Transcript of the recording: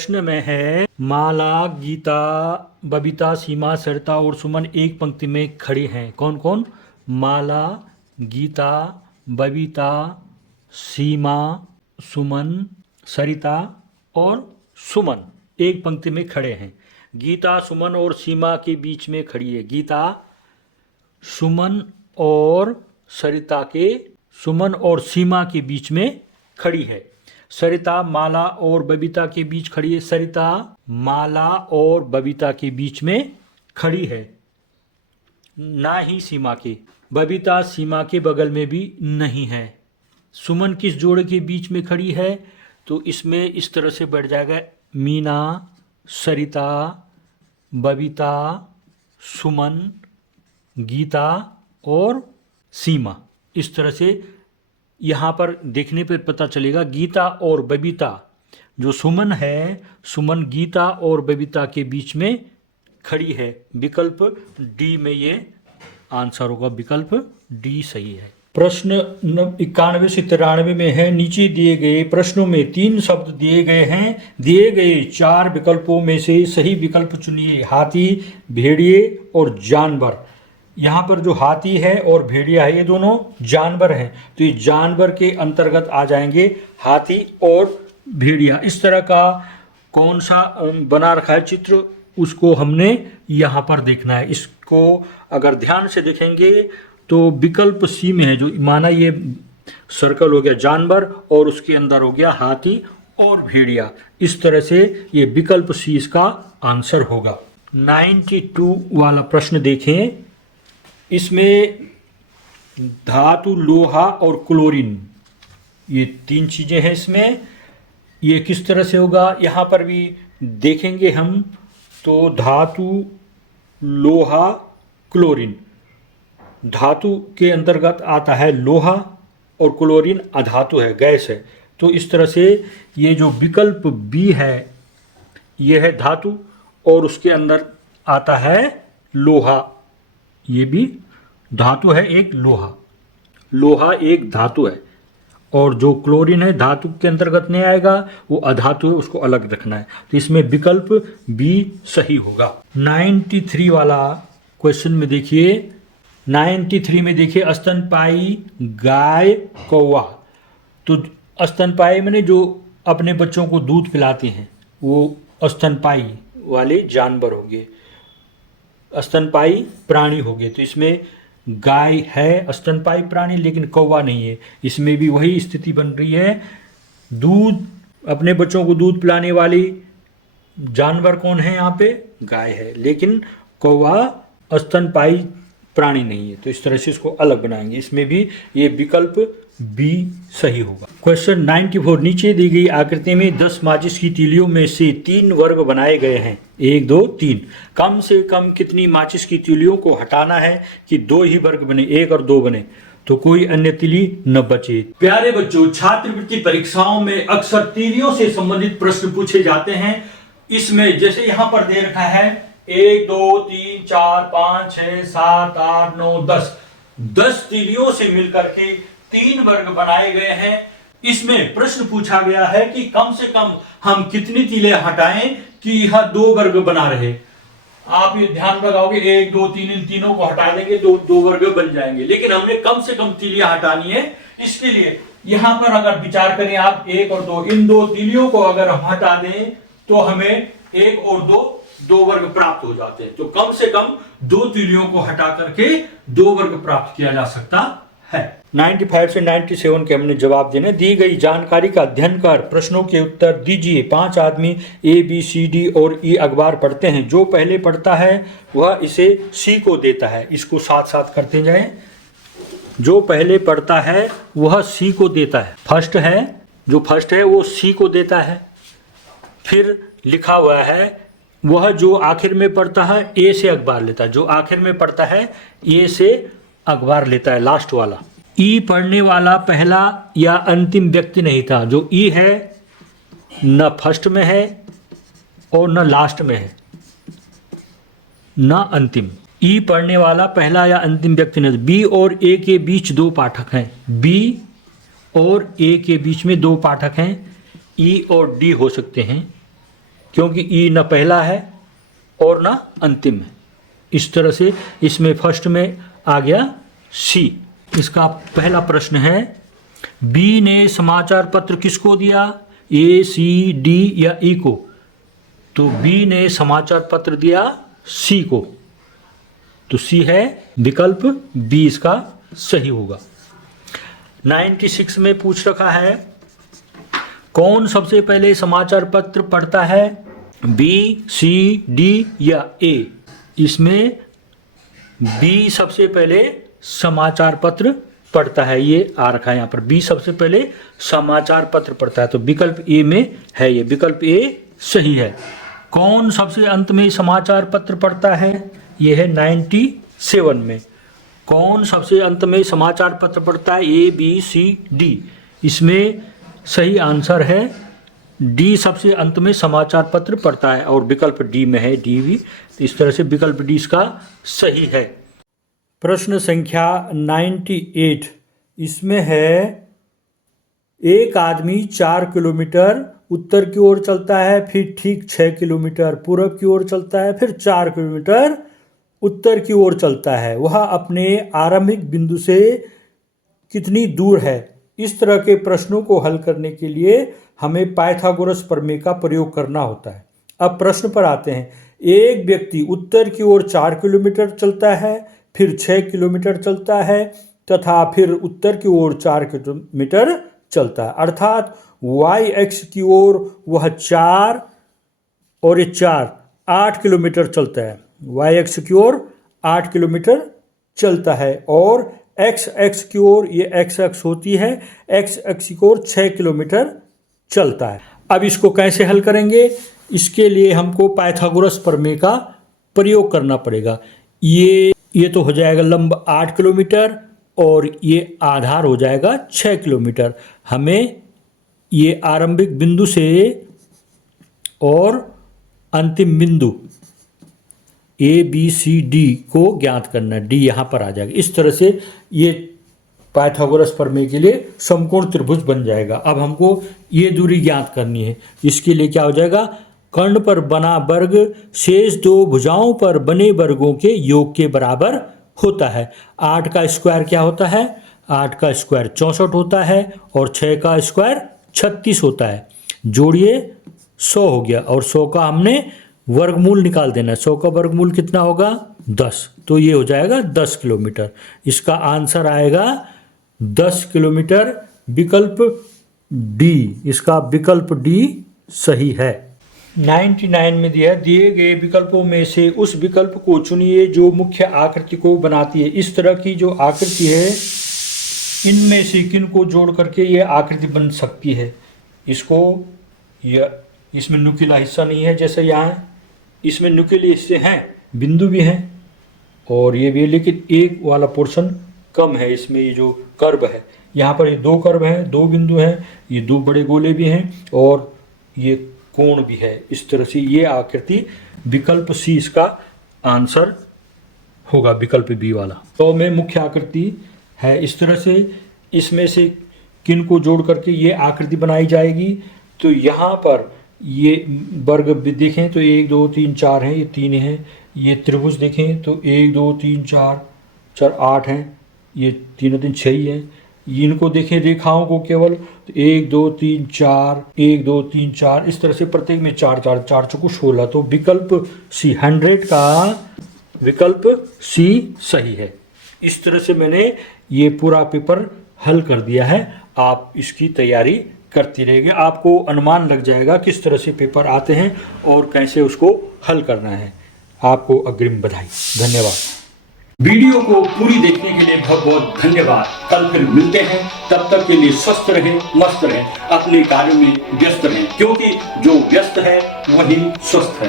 प्रश्न में है माला, गीता, बबीता, सीमा, सरिता और सुमन एक पंक्ति में खड़ी हैं। कौन कौन? माला, गीता, बबीता, सीमा, सुमन, सरिता और सुमन एक पंक्ति में खड़े हैं। गीता सुमन और सीमा के बीच में खड़ी है। गीता सुमन और सीमा के बीच में खड़ी है। सरिता माला और बबीता के बीच खड़ी है। सरिता माला और बबीता के बीच में खड़ी है, ना ही सीमा के। बबीता सीमा के बगल में भी नहीं है। सुमन किस जोड़े के बीच में खड़ी है? तो इसमें इस तरह से बैठ जाएगा मीना, सरिता, बबीता, सुमन, गीता और सीमा। इस तरह से यहाँ पर देखने पर पता चलेगा गीता और बबीता, जो सुमन है, सुमन गीता और बबीता के बीच में खड़ी है। विकल्प डी में ये आंसर होगा। विकल्प डी सही है। प्रश्न 91 से 93 में है, नीचे दिए गए प्रश्नों में 3 शब्द दिए गए हैं। दिए गए 4 विकल्पों में से सही विकल्प चुनिए। हाथी, भेड़िए और जानवर। यहाँ पर जो हाथी है और भेड़िया है ये दोनों जानवर हैं, तो ये जानवर के अंतर्गत आ जाएंगे हाथी और भेड़िया। इस तरह का कौन सा बना रखा है चित्र, उसको हमने यहाँ पर देखना है। इसको अगर ध्यान से देखेंगे तो विकल्प सी में है, जो माना ये सर्कल हो गया जानवर और उसके अंदर हो गया हाथी और भेड़िया। इस तरह से ये विकल्प सी इसका आंसर होगा। 92 वाला प्रश्न देखें। इसमें धातु, लोहा और क्लोरीन, ये 3 चीज़ें हैं इसमें। ये किस तरह से होगा यहाँ पर भी देखेंगे हम। तो धातु, लोहा, क्लोरीन। धातु के अंतर्गत आता है लोहा और क्लोरीन अधातु है, गैस है। तो इस तरह से ये जो विकल्प बी है ये है धातु और उसके अंदर आता है लोहा। ये भी धातु है, एक लोहा एक धातु है। और जो क्लोरीन है धातु के अंतर्गत नहीं आएगा, वो अधातु है, उसको अलग रखना है। तो इसमें विकल्प बी सही होगा। 93 वाला क्वेश्चन में देखिए। 93 में देखिए, स्तनपायी गाय, कौवा। तो स्तनपायी मैंने जो अपने बच्चों को दूध पिलाते हैं वो स्तनपायी वाले जानवर हो गए, स्तनपायी प्राणी हो गए। तो इसमें गाय है स्तनपायी प्राणी, लेकिन कौवा नहीं है। इसमें भी वही स्थिति बन रही है। दूध, अपने बच्चों को दूध पिलाने वाली जानवर कौन है? यहाँ पे गाय है, लेकिन कौवा स्तनपायी प्राणी नहीं है। तो इस तरह से इसको अलग बनाएंगे। इसमें भी ये विकल्प बी सही होगा। क्वेश्चन 94, नीचे दी गई आकृति में 10 माचिस की तीलियों में से 3 वर्ग बनाए गए हैं। 1, 2, 3। कम से कम कितनी माचिस की तीलियों को हटाना है कि 2 ही वर्ग बने, 1 और 2 बने, तो कोई अन्य तीली न बचे। प्यारे बच्चों, छात्रवृत्ति परीक्षाओं में अक्सर तीलियों से संबंधित प्रश्न पूछे जाते हैं। इसमें जैसे यहाँ पर दे रखा है 1, 2, 3, 4, 5, 6, 7, 8, 9, 10। 10 तीलियों से मिलकर के 3 वर्ग बनाए गए हैं। इसमें प्रश्न पूछा गया है कि कम से कम हम कितनी तीलें हटाएं कि यह 2 वर्ग बना रहे। आप ये ध्यान लगाओगे 1, 2, 3, इन तीनों को हटा देंगे, 2 वर्ग बन जाएंगे। लेकिन हमने कम से कम तीलियां हटानी है। इसके लिए यहां पर अगर विचार करें आप 1 और 2, इन 2 तीलियों को अगर हम हटा दें तो हमें 1 और 2 वर्ग प्राप्त हो जाते हैं। तो कम से कम 2 तीलियों को हटा करके 2 वर्ग प्राप्त किया जा सकता है। 95 से 97 के हमने जवाब देने। दी गई जानकारी का अध्ययन कर प्रश्नों के उत्तर दीजिए। 5 आदमी A, B, C, D और E अखबार पढ़ते हैं। जो पहले पढ़ता है वह इसे C को देता है। इसको साथ साथ करते जाएं। जो पहले पढ़ता है वह C को देता है। फर्स्ट है, जो फर्स्ट है वो C को देता है। फिर लिखा हुआ है वह जो आखिर में पढ़ता है A से अखबार लेता है। जो आखिर में पढ़ता है A से अखबार लेता है, लास्ट वाला। ई पढ़ने वाला पहला या अंतिम व्यक्ति नहीं था। जो ई है न फर्स्ट में है और न लास्ट में है, न अंतिम। ई पढ़ने वाला पहला या अंतिम व्यक्ति नहीं। बी और ए के बीच 2 पाठक हैं। बी और ए के बीच में 2 पाठक हैं। ई और डी हो सकते हैं। क्योंकि ई न पहला है और ना अंतिम है। इस तरह से इसमें फर्स्ट में आ गया सी। इसका पहला प्रश्न है, बी ने समाचार पत्र किसको दिया, ए, सी, डी या ई को? तो बी ने समाचार पत्र दिया सी को, तो सी है विकल्प बी इसका सही होगा। 96 में पूछ रखा है, कौन सबसे पहले समाचार पत्र पढ़ता है, बी, सी, डी या ए? इसमें बी सबसे पहले समाचार पत्र पढ़ता है, ये आ रखा है यहाँ पर, बी सबसे पहले समाचार पत्र पढ़ता है, तो विकल्प ए में है ये, विकल्प ए सही है। कौन सबसे अंत में समाचार पत्र पढ़ता है, ये है 97 में। कौन सबसे अंत में समाचार पत्र पढ़ता है, ए, बी, सी, डी? इसमें सही आंसर है डी सबसे अंत में समाचार पत्र पढ़ता है, और विकल्प डी में है, डी भी। तो इस तरह से विकल्प डी इसका सही है। प्रश्न संख्या 98, इसमें है, एक आदमी 4 किलोमीटर उत्तर की ओर चलता है, फिर ठीक 6 किलोमीटर पूर्व की ओर चलता है, फिर 4 किलोमीटर उत्तर की ओर चलता है। वह अपने आरंभिक बिंदु से कितनी दूर है? इस तरह के प्रश्नों को हल करने के लिए हमें पाइथागोरस प्रमेय का प्रयोग करना होता है। अब प्रश्न पर आते हैं। एक व्यक्ति उत्तर की ओर 4 किलोमीटर चलता है, फिर 6 किलोमीटर चलता है तथा फिर उत्तर की ओर 4 किलोमीटर चलता है, अर्थात y एक्स की ओर वह 4 और ये 4 8 किलोमीटर चलता है। y एक्स की ओर 8 किलोमीटर चलता है, और x एक्स की ओर ये x एक्स होती है, x एक्स की ओर 6 किलोमीटर चलता है। अब इसको कैसे हल करेंगे? इसके लिए हमको पाइथागोरस प्रमेय का प्रयोग करना पड़ेगा। ये तो हो जाएगा लंब 8 किलोमीटर और ये आधार हो जाएगा 6 किलोमीटर। हमें ये आरंभिक बिंदु से और अंतिम बिंदु ए, बी, सी, डी को ज्ञात करना है। डी यहाँ पर आ जाएगा। इस तरह से ये पाइथागोरस प्रमेय के लिए समकोण त्रिभुज बन जाएगा। अब हमको ये दूरी ज्ञात करनी है। इसके लिए क्या हो जाएगा? कर्ण पर बना वर्ग शेष दो भुजाओं पर बने वर्गों के योग के बराबर होता है। 8 का स्क्वायर क्या होता है? 8 का स्क्वायर 64 होता है, और 6 का स्क्वायर 36 होता है। जोड़िए 100 हो गया, और 100 का हमने वर्गमूल निकाल देना है। 100 का वर्गमूल कितना होगा? 10। तो ये हो जाएगा 10 किलोमीटर। इसका आंसर आएगा 10 किलोमीटर, विकल्प डी। इसका विकल्प डी सही है। 99 में दिए गए विकल्पों में से उस विकल्प को चुनिए जो मुख्य आकृति को बनाती है। इस तरह की जो आकृति है, इनमें से किन को जोड़ करके ये आकृति बन सकती है? इसमें नुकीला हिस्सा नहीं है, जैसे यहाँ इसमें नुकीले हिस्से हैं, बिंदु भी हैं और ये भी है, लेकिन एक वाला पोर्शन कम है। इसमें ये जो कर्व है, यहाँ पर ये 2 कर्व हैं, 2 बिंदु हैं, ये 2 बड़े गोले भी हैं और ये कोण भी है। इस तरह से ये आकृति विकल्प सी इसका आंसर होगा, विकल्प बी वाला। तो में मुख्य आकृति है। इस तरह से इसमें से किन को जोड़ करके ये आकृति बनाई जाएगी? तो यहाँ पर ये वर्ग देखें तो 1 2 3 4 हैं, ये 3 हैं। ये त्रिभुज देखें तो 1 2 3 4 4 8 हैं, ये 3 3 6 ही हैं। इनको देखें रेखाओं को केवल, तो 1 2 3 4 1 2 3 4, इस तरह से प्रत्येक में 4 4 4 चौको 16। तो विकल्प सी 100 का विकल्प सी सही है। इस तरह से मैंने ये पूरा पेपर हल कर दिया है। आप इसकी तैयारी करती रहेगी, आपको अनुमान लग जाएगा किस तरह से पेपर आते हैं और कैसे उसको हल करना है। आपको अग्रिम बधाई, धन्यवाद। वीडियो को पूरी देखने के लिए बहुत बहुत धन्यवाद। कल फिर मिलते हैं, तब तक के लिए स्वस्थ रहें, मस्त रहें, अपने कार्यों में व्यस्त रहें, क्योंकि जो व्यस्त है वही स्वस्थ है।